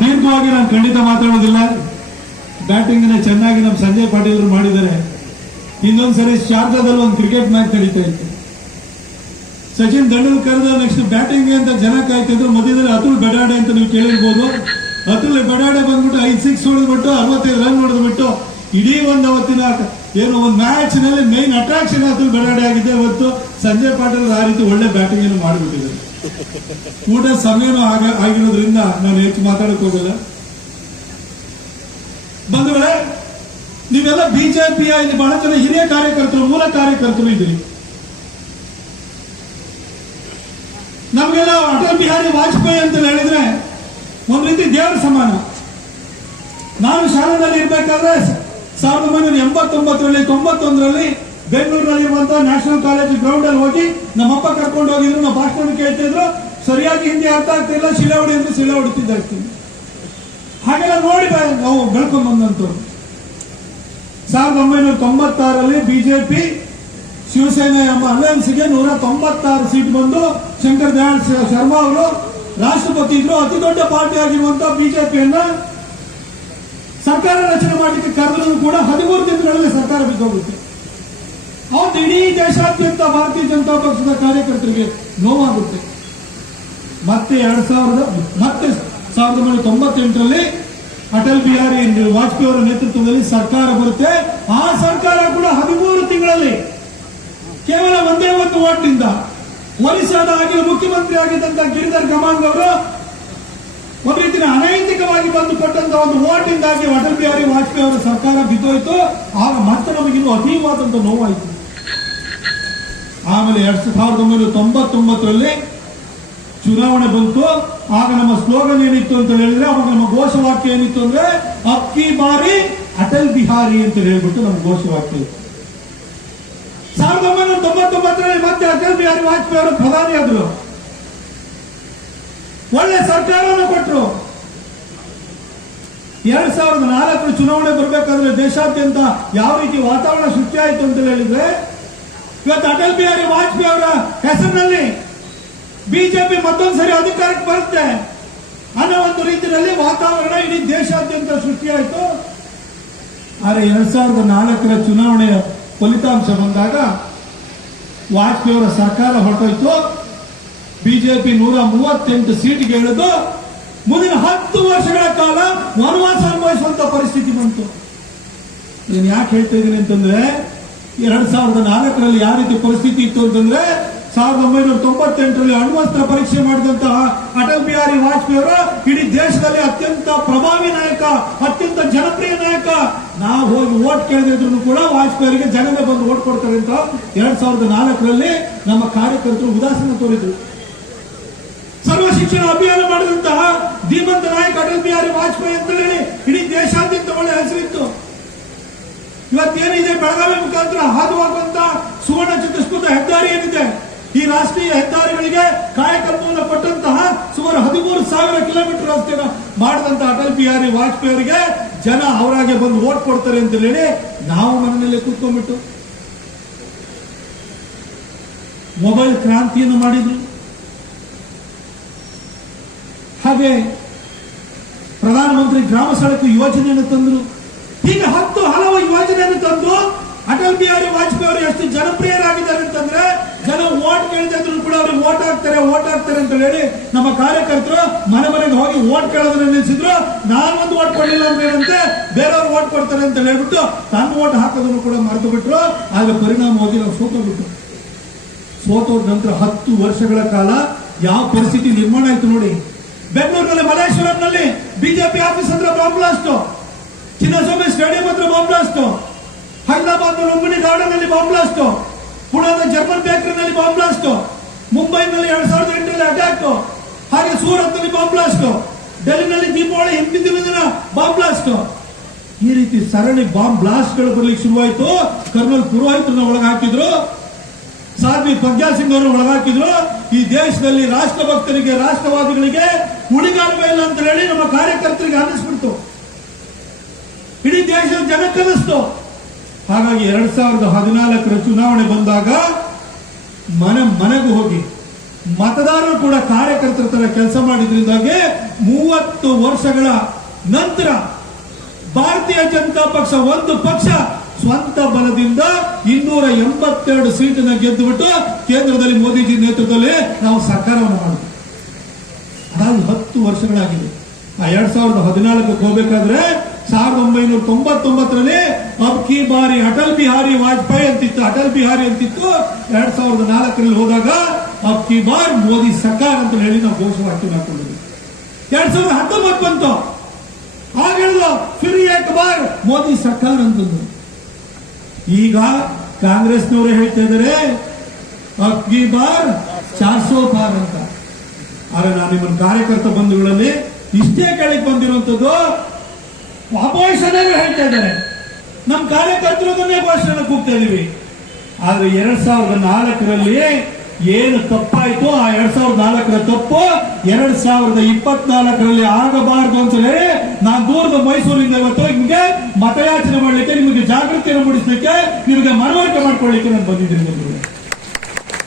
ದೀರ್ಘವಾಗಿ ನಾನು ಖಂಡಿತ ಮಾತಾಡೋದಿಲ್ಲ. ಬ್ಯಾಟಿಂಗ್ ಚೆನ್ನಾಗಿ ನಮ್ಮ ಸಂಜಯ್ ಪಾಟೀಲ್ ಮಾಡಿದ್ದಾರೆ. ಇನ್ನೊಂದ್ಸರಿ ಶಾರ್ದಾದಲ್ಲಿ ಒಂದು ಕ್ರಿಕೆಟ್ ಮ್ಯಾಚ್ ನಡೀತಾ ಇತ್ತು. ಸಚಿನ್ ತೆಂಡೂಲ್ಕರ್ ನೆಕ್ಸ್ಟ್ ಬ್ಯಾಟಿಂಗ್ ಅಂತ ಜನ ಕಾಯ್ತಿದ್ರು. ಮಧ್ಯದಲ್ಲಿ ಅತುಲ್ ಬೆಡಾಡೆ ಅಂತ ನೀವು ಕೇಳಿರ್ಬೋದು. ಅತುಲ್ ಬೆಡಾಡೆ ಬಂದ್ಬಿಟ್ಟು ಐದು ಸಿಕ್ಸ್ ಹೊಡೆದ್ಬಿಟ್ಟು ಅರವತ್ತೈದು ರನ್ ಹೊಡೆದ್ಬಿಟ್ಟು ಇಡೀ ಒಂದು ಅವತ್ತಿನ ಏನು ಒಂದು ಮ್ಯಾಚ್ನಲ್ಲಿ ಮೇನ್ ಅಟ್ರಾಕ್ಷನ್ ಅತುಲ್ ಬೆಡಾಡೆ ಆಗಿದೆ. ಇವತ್ತು ಸಂಜಯ್ ಪಾಟೀಲ್ ಆ ರೀತಿ ಒಳ್ಳೆ ಬ್ಯಾಟಿಂಗ್ ಅನ್ನು ಮಾಡಿಬಿಟ್ಟಿದ್ದಾರೆ. ಊಟ ಸಮಯನೂ ಆಗ ಆಗಿರೋದ್ರಿಂದ ನಾನು ಹೆಚ್ಚು ಮಾತಾಡಕ್ ಹೋಗಲ್ಲ. ಬಂಧುಗಳೇ, ನೀವೆಲ್ಲ ಬಿಜೆಪಿಯ ಇಲ್ಲಿ ಬಹಳ ಜನ ಹಿರಿಯ ಕಾರ್ಯಕರ್ತರು, ಮೂಲ ಕಾರ್ಯಕರ್ತರು ಇದ್ದೀರಿ. ನಮಗೆಲ್ಲ ಅಟಲ್ ಬಿಹಾರಿ ವಾಜಪೇಯಿ ಅಂತ ಹೇಳಿದ್ರೆ ಒಂದ್ ರೀತಿ ದೇವರ ಸಮಾನ. ನಾನು ಶಾಲೆಯಲ್ಲಿ ಇರ್ಬೇಕಾದ್ರೆ ಸಾವಿರದ ಒಂಬೈನೂರ ಎಂಬತ್ತೊಂಬತ್ತರಲ್ಲಿ, ತೊಂಬತ್ತೊಂದರಲ್ಲಿ ಬೆಂಗಳೂರಿನಲ್ಲಿ ಇರುವಂತಹ ನ್ಯಾಷನಲ್ ಕಾಲೇಜ್ ಗ್ರೌಂಡ್ ಅಲ್ಲಿ ಹೋಗಿ ನಮ್ಮಪ್ಪ ಕರ್ಕೊಂಡು ಹೋಗಿದ್ರು ನಮ್ಮ ಭಾಷಣ ಕೇಳ್ತಿದ್ರು ಸರಿಯಾಗಿ ಹಿಂದಿ ಅರ್ಥ ಆಗ್ತಿಲ್ಲ ಶಿಲೆ ಹೊಡೆಯಿದ್ರು ಶಿಲೆ ಹೊಡಿತಿದ್ದ ಹಾಗೆಲ್ಲ ನೋಡಿ ನಾವು ಬೆಳ್ಕೊಂಡ್ ಬಂದಂತವ್ರು ಸಾವಿರದ ಒಂಬೈನೂರ ತೊಂಬತ್ತಾರಲ್ಲಿ ಬಿಜೆಪಿ ಶಿವಸೇನೆ ಎಂಬ ಅಲಯನ್ಸ್ಗೆ ನೂರ ತೊಂಬತ್ತಾರು ಸೀಟ್ ಬಂದು ಶಂಕರ್ ದಯಾಳ್ ಶರ್ಮಾ ಅವರು ರಾಷ್ಟ್ರಪತಿ ಇದ್ರು. ಅತಿ ದೊಡ್ಡ ಪಾರ್ಟಿ ಆಗಿರುವಂತಹ ಬಿಜೆಪಿಯನ್ನ ಸರ್ಕಾರ ರಚನೆ ಮಾಡಲಿಕ್ಕೆ ಕರೆದ್ರು ಕೂಡ ಹದಿಮೂರು ದಿನಗಳಲ್ಲಿ ಸರ್ಕಾರ ಬಿದ್ದೋಗುತ್ತೆ ಅವತ್ತು ಇಡೀ ದೇಶಾದ್ಯಂತ ಭಾರತೀಯ ಜನತಾ ಪಕ್ಷದ ಕಾರ್ಯಕರ್ತರಿಗೆ ನೋವಾಗುತ್ತೆ. ಮತ್ತೆ ಎರಡ್ ಸಾವಿರದ ಮತ್ತೆ ಸಾವಿರದ ಒಂಬೈನೂರ ತೊಂಬತ್ತೆಂಟರಲ್ಲಿ ಅಟಲ್ ಬಿಹಾರಿ ವಾಜಪೇಯಿ ಅವರ ನೇತೃತ್ವದಲ್ಲಿ ಸರ್ಕಾರ ಬರುತ್ತೆ. ಆ ಸರ್ಕಾರ ಕೂಡ ಹದಿಮೂರು ತಿಂಗಳಲ್ಲಿ ಕೇವಲ ಒಂದೇ ಒಂದು ಓಟ್ನಿಂದ ಒರಿಸ್ಸಾದ ಆಗಿನ ಮುಖ್ಯಮಂತ್ರಿ ಆಗಿದ್ದಂತಹ ಗಿರಿಧರ್ ಗಮಾಂಗ್ ಅವರು ಒಂದು ರೀತಿಯ ಅನೈತಿಕವಾಗಿ ಬಂದು ಕೊಟ್ಟಂತ ಒಂದು ಓಟಿಂದಾಗಿ ಅಟಲ್ ಬಿಹಾರಿ ವಾಜಪೇಯಿ ಅವರ ಸರ್ಕಾರ ಬಿದ್ದೋಯ್ತು. ಆಗ ಮತ್ತೆ ನಮಗಿನ್ನೂ ಅತೀವಾದಂತ ನೋವಾಯಿತು. ಆಮೇಲೆ ಎರಡ್ ಸಾವಿರದ ಒಂಬೈನೂರ ತೊಂಬತ್ತೊಂಬತ್ತರಲ್ಲಿ ಚುನಾವಣೆ ಬಂತು. ಆಗ ನಮ್ಮ ಸ್ಲೋಗನ್ ಏನಿತ್ತು ಅಂತ ಹೇಳಿದ್ರೆ, ಅವಾಗ ನಮ್ಮ ಘೋಷವಾಕ್ಯ ಏನಿತ್ತು ಅಂದ್ರೆ ಅಕ್ಕಿ ಬಾರಿ ಅಟಲ್ ಬಿಹಾರಿ ಅಂತ ಹೇಳ್ಬಿಟ್ಟು ನಮ್ಮ ಘೋಷವಾಕ್ಯ ಇತ್ತು. ಸಾವಿರದ ಒಂಬೈನೂರ ತೊಂಬತ್ತೊಂಬತ್ತರಲ್ಲಿ ಮತ್ತೆ ಅಟಲ್ ಬಿಹಾರಿ ವಾಜಪೇಯಿ ಅವರು ಪ್ರಧಾನಿ ಆದ್ರು. ಒಳ್ಳೆ ಸರ್ಕಾರವನ್ನು ಕೊಟ್ಟರು ಎರಡ್ ಸಾವಿರದ ನಾಲ್ಕರ ಚುನಾವಣೆ ಬರಬೇಕಾದ್ರೆ ದೇಶಾದ್ಯಂತ ಯಾವ ರೀತಿ ವಾತಾವರಣ ಸೃಷ್ಟಿ ಆಯಿತು ಅಂತ ಹೇಳಿದ್ರೆ ಇವತ್ತು ಅಟಲ್ ಬಿಹಾರಿ ವಾಜಪೇಯಿ ಅವರ ಹೆಸರಿನಲ್ಲಿ ಬಿಜೆಪಿ ಮತ್ತೊಂದ್ಸರಿ ಅಧಿಕಾರಕ್ಕೆ ಬರುತ್ತೆ ಅನ್ನೋ ಒಂದು ರೀತಿಯಲ್ಲಿ ವಾತಾವರಣ ಇಡೀ ದೇಶಾದ್ಯಂತ ಸೃಷ್ಟಿಯಾಯಿತು. ಆದರೆ ಎರಡ್ ಸಾವಿರದ ನಾಲ್ಕರ ಚುನಾವಣೆಯ ಫಲಿತಾಂಶ ಬಂದಾಗ ವಾಜಪೇಯಿ ಅವರ ಸರ್ಕಾರ ಹೊರಟೋಯ್ತು. ಬಿಜೆಪಿ ನೂರ ಮೂವತ್ತೆಂಟು ಸೀಟ್ಗೆ ಇಳಿದು ಮುಂದಿನ ಹತ್ತು ವರ್ಷಗಳ ಕಾಲ ವನವಾಸ ಅನುಭವಿಸುವಂತ ಪರಿಸ್ಥಿತಿ ಬಂತು. ಇದನ್ನ ಯಾಕೆ ಹೇಳ್ತಾ ಇದ್ದೀನಿ ಅಂತಂದ್ರೆ ಎರಡ್ ಸಾವಿರದ ನಾಲ್ಕರಲ್ಲಿ ಯಾವ ರೀತಿ ಪರಿಸ್ಥಿತಿ ಇತ್ತು ಅಂತಂದ್ರೆ ಸಾವಿರದ ಒಂಬೈನೂರ ತೊಂಬತ್ತೆಂಟರಲ್ಲಿ ಅಣ್ವಸ್ತ್ರ ಪರೀಕ್ಷೆ ಮಾಡಿದಂತಹ ಅಟಲ್ ಬಿಹಾರಿ ವಾಜಪೇಯಿ ಅವರು ಇಡೀ ದೇಶದಲ್ಲಿ ಅತ್ಯಂತ ಪ್ರಭಾವಿ ನಾಯಕ, ಅತ್ಯಂತ ಜನಪ್ರಿಯ ನಾಯಕ. ನಾವು ಹೋಗಿ ಓಟ್ ಕೇಳದಿದ್ರು ಕೂಡ ವಾಜಪೇಯಿ ಅವರಿಗೆ ಜನನೇ ಬಂದು ಓಟ್ ಕೊಡ್ತಾರೆ ಅಂತ ಎರಡ್ ಸಾವಿರದ ನಾಲ್ಕರಲ್ಲಿ ನಮ್ಮ ಕಾರ್ಯಕರ್ತರು ಉದಾಸೀನ ತೋರಿದ್ರು. ಸರ್ವ ಶಿಕ್ಷಣ ಅಭಿಯಾನ ಮಾಡಿದಂತಹ ಧೀಮಂತ ನಾಯಕ ಅಟಲ್ ಬಿಹಾರಿ ವಾಜಪೇಯಿ ಅಂತ ಹೇಳಿ ಇಡೀ ದೇಶಾದ್ಯಂತ ಒಳ್ಳೆ ಹೆಸರಿತ್ತು ಇವತ್ತೇನಿದೆ ಬೆಳಗಾವಿ ಮುಖಾಂತರ ಹಾದು ಸುವರ್ಣ ಚತುಷ್ಪಥ ಹೆದ್ದಾರಿ ಏನಿದೆ? ಈ ರಾಷ್ಟ್ರೀಯ ಹೆದ್ದಾರಿಗಳಿಗೆ ಕಾಯಕಲ್ಪವನ್ನು ಕೊಟ್ಟಂತಹ ಸುಮಾರು ಹದಿಮೂರು ಸಾವಿರ ಕಿಲೋಮೀಟರ್ ರಸ್ತೆಯನ್ನು ಮಾಡಿದಂತಹ ಅಟಲ್ ಬಿಹಾರಿ ವಾಜಪೇಯಿ ಅವರಿಗೆ ಜನ ಅವರಾಗೆ ಬಂದು ಓಟ್ ಕೊಡ್ತಾರೆ ಅಂತ ಹೇಳಿ ನಾವು ಮನೆಯಲ್ಲಿ ಕೂತ್ಕೊಂಡ್ಬಿಟ್ಟು ಮೊಬೈಲ್ ಕ್ರಾಂತಿಯನ್ನು ಮಾಡಿದ್ರು. ಹಾಗೆ ಪ್ರಧಾನಮಂತ್ರಿ ಗ್ರಾಮ ಸಡಕು ಯೋಜನೆಯನ್ನು ತಂದರು. ಹೀಗೆ ಹತ್ತು ಹಲವು ಯೋಜನೆಯನ್ನು ತಂದು ಅಟಲ್ ಬಿಹಾರಿ ವಾಜಪೇಯಿ ಅವರು ಎಷ್ಟು ಜನಪ್ರಿಯರಾಗಿದ್ದಾರೆ ಅಂತಂದ್ರೆ ಜನ ಓಟ್ ಕೇಳಿದ್ರು ಕೂಡ ಅವ್ರಿಗೆ ಓಟ್ ಹಾಕ್ತಾರೆ ಓಟ್ ಹಾಕ್ತಾರೆ ಅಂತ ಹೇಳಿ ನಮ್ಮ ಕಾರ್ಯಕರ್ತರು ಮನೆ ಮನೆಗೆ ಹೋಗಿ ಓಟ್ ಕೇಳೋದನ್ನ ನಾನು ಒಂದು ಓಟ್ ಕೊಡಲಿಲ್ಲ ಅಂತ ಹೇಳಂತೆ ಬೇರೆಯವ್ರು ಓಟ್ ಕೊಡ್ತಾರೆ ಅಂತ ಹೇಳ್ಬಿಟ್ಟು ತನ್ನ ಓಟ್ ಹಾಕೋದನ್ನು ಕೂಡ ಮರೆತು ಬಿಟ್ರು ಆಗ ಪರಿಣಾಮವಾಗಿ ನಾವು ಸೋತೋಗ್ಬಿಟ್ಟು ಸೋತೋದ ನಂತರ ಹತ್ತು ವರ್ಷಗಳ ಕಾಲ ಯಾವ ಪರಿಸ್ಥಿತಿ ನಿರ್ಮಾಣ ಆಯ್ತು ನೋಡಿ. ಬೆಂಗಳೂರಿನಲ್ಲಿ, ಮಲ್ಲೇಶ್ವರಂನಲ್ಲಿ ಬಿಜೆಪಿ ಆಫೀಸ್ ಹತ್ರ ಬಾಂಬ್ ಬ್ಲಾಸ್ಟ್ ಚಿನ್ನಸ್ವಾಮಿ ಸ್ಟೇಡಿಯಂ ಹತ್ರ ಬಾಂಬ್ ಬ್ಲಾಸ್ಟ್ ಹೈದರಾಬಾದ್ ಲುಂಬಿನಿ ಗಾರ್ಡನ್ನಲ್ಲಿ ಬಾಂಬ್ ಬ್ಲಾಸ್ಟ್ ಪುಣೆದ ಜರ್ಮನ್ ಬೇಕರಿನಲ್ಲಿ ಬಾಂಬ್ ಬ್ಲಾಸ್ಟ್ ಮುಂಬೈನಲ್ಲಿ ಎರಡ್ ಸಾವಿರದ ಎಂಟರಲ್ಲಿ ಅಟ್ಯಾಕ್ ಹಾಗೆ ಸೂರತ್ನಲ್ಲಿ ಬಾಂಬ್ ಬ್ಲಾಸ್ಟ್ ಡೆಲ್ಲಿನಲ್ಲಿ ದೀಪಾವಳಿ ಹಿಂದಿನ ದಿನ ಬಾಂಬ್ ಬ್ಲಾಸ್ಟ್ ಈ ರೀತಿ ಸರಣಿ ಬಾಂಬ್ ಬ್ಲಾಸ್ಟ್ಗಳು ಬರ್ಲಿಕ್ಕೆ ಶುರುವಾಯಿತು. ಕರ್ನಲ್ ಪುರೋಹಿತರನ್ನ ಒಳಗೆ ಹಾಕಿದ್ರು ಸಾಧ್ವಿ ಪ್ರಜ್ಞಾ ಸಿಂಗ್ ಅವರು ಒಳಗಾಕಿದ್ರು. ಈ ದೇಶದಲ್ಲಿ ರಾಷ್ಟ್ರಭಕ್ತರಿಗೆ, ರಾಷ್ಟ್ರವಾದಿಗಳಿಗೆ ಉಳಿಗಾಲವೇ ಇಲ್ಲ ಅಂತ ಹೇಳಿ ನಮ್ಮ ಕಾರ್ಯಕರ್ತರಿಗೆ ಅನ್ನಿಸ್ಬಿಡ್ತು ಇಡೀ ದೇಶದ ಜನ ಕಲಿಸ್ತು ಹಾಗಾಗಿ ಎರಡ್ ಸಾವಿರದ ಹದಿನಾಲ್ಕರ ಚುನಾವಣೆ ಬಂದಾಗ ಮನೆ ಮನೆಗೂ ಹೋಗಿ ಮತದಾರರು ಕೂಡ ಕಾರ್ಯಕರ್ತರ ತರ ಕೆಲಸ ಮಾಡಿದ್ರಿಂದಾಗಿ ಮೂವತ್ತು ವರ್ಷಗಳ ನಂತರ ಭಾರತೀಯ ಜನತಾ ಪಕ್ಷ ಒಂದು ಪಕ್ಷ ಸ್ವಂತ ಬಲದಿಂದ ಇನ್ನೂರ ಎಂಬತ್ತೆರಡು ಸೀಟನ್ನು ಗೆದ್ದುಬಿಟ್ಟು ಕೇಂದ್ರದಲ್ಲಿ ಮೋದಿಜಿ ನೇತೃತ್ವದಲ್ಲಿ ನಾವು ಸರ್ಕಾರವನ್ನು ಮಾಡಿದ್ವಿ. ಅದಾಗಿ ಹತ್ತು ವರ್ಷಗಳಾಗಿದೆ. ಆ ಎರಡ್ ಸಾವಿರದ ಹದಿನಾಲ್ಕಕ್ಕೆ ಹೋಗ್ಬೇಕಾದ್ರೆ ಸಾವಿರದ ಒಂಬೈನೂರ ತೊಂಬತ್ತೊಂಬತ್ತರಲ್ಲಿ ಅಬ್ ಕಿ ಬಾರಿ ಅಟಲ್ ಬಿಹಾರಿ ವಾಜಪೇಯಿ ಅಂತಿತ್ತು. ಅಟಲ್ ಬಿಹಾರಿ ಅಂತಿತ್ತು. ಎರಡ್ ಸಾವಿರದ ನಾಲ್ಕರಲ್ಲಿ ಹೋದಾಗ ಅಬ್ ಕಿ ಬಾರ್ ಮೋದಿ ಸರ್ಕಾರ ಅಂತ ಹೇಳಿ ನಾವು ಘೋಷವಾಕ್ಯ ಹಾಕೊಂಡಿದ್ವಿ ಎರಡ್ ಸಾವಿರದ ಹತ್ತೊಂಬತ್ತು ಬಂತು. ಆಗ ಹೇಳಿದ್ರು, ಫಿರ್ ಏಕ್ ಬಾರ್ ಮೋದಿ ಸರ್ಕಾರ ಅಂತಂದು ಈಗ ಕಾಂಗ್ರೆಸ್ನವರು ಹೇಳ್ತಾ ಇದ್ದಾರೆ ಅಬ್ ಕಿ ಬಾರ್ ಚಾರ್ಸೋ ಬಾರ್ ಅಂತ. ಆದ್ರೆ ನಾನು ನಿಮ್ಮ ಕಾರ್ಯಕರ್ತ ಬಂಧುಗಳಲ್ಲಿ ಇಷ್ಟೇ ಕೆಳಗೆ ಬಂದಿರುವಂತದ್ದು ಅಪೋಸಿಷನ್ ಹೇಳ್ತಾ ಇದ್ದಾರೆ ನಮ್ಮ ಕಾರ್ಯಕರ್ತರು ಅದನ್ನೇ ಘೋಷಣೆ ಕೂಗ್ತಾ ಇದೀವಿ ಆದ್ರೆ ಎರಡ್ ಸಾವಿರದ ನಾಲ್ಕರಲ್ಲಿ ಏನು ತಪ್ಪಾಯ್ತು ಆ ಎರಡ್ ಸಾವಿರದ ನಾಲ್ಕರ ತಪ್ಪು ಎರಡ್ ಸಾವಿರದ ಇಪ್ಪತ್ನಾಲ್ಕರಲ್ಲಿ ಆಗಬಾರದು ಅಂತ ಹೇಳಿ ನಾನು ದೂರದ ಮೈಸೂರಿಂದ ಇವತ್ತು ನಿಮಗೆ ಮತಯಾಚನೆ ಮಾಡಲಿಕ್ಕೆ, ನಿಮಗೆ ಜಾಗೃತಿಯನ್ನು ಮೂಡಿಸ್ಲಿಕ್ಕೆ, ನಿಮಗೆ ಮನವರಿಕೆ ಮಾಡ್ಕೊಳ್ಳಿಕ್ಕೆ ನಾನು ಬಂದಿದ್ದೀನಿ.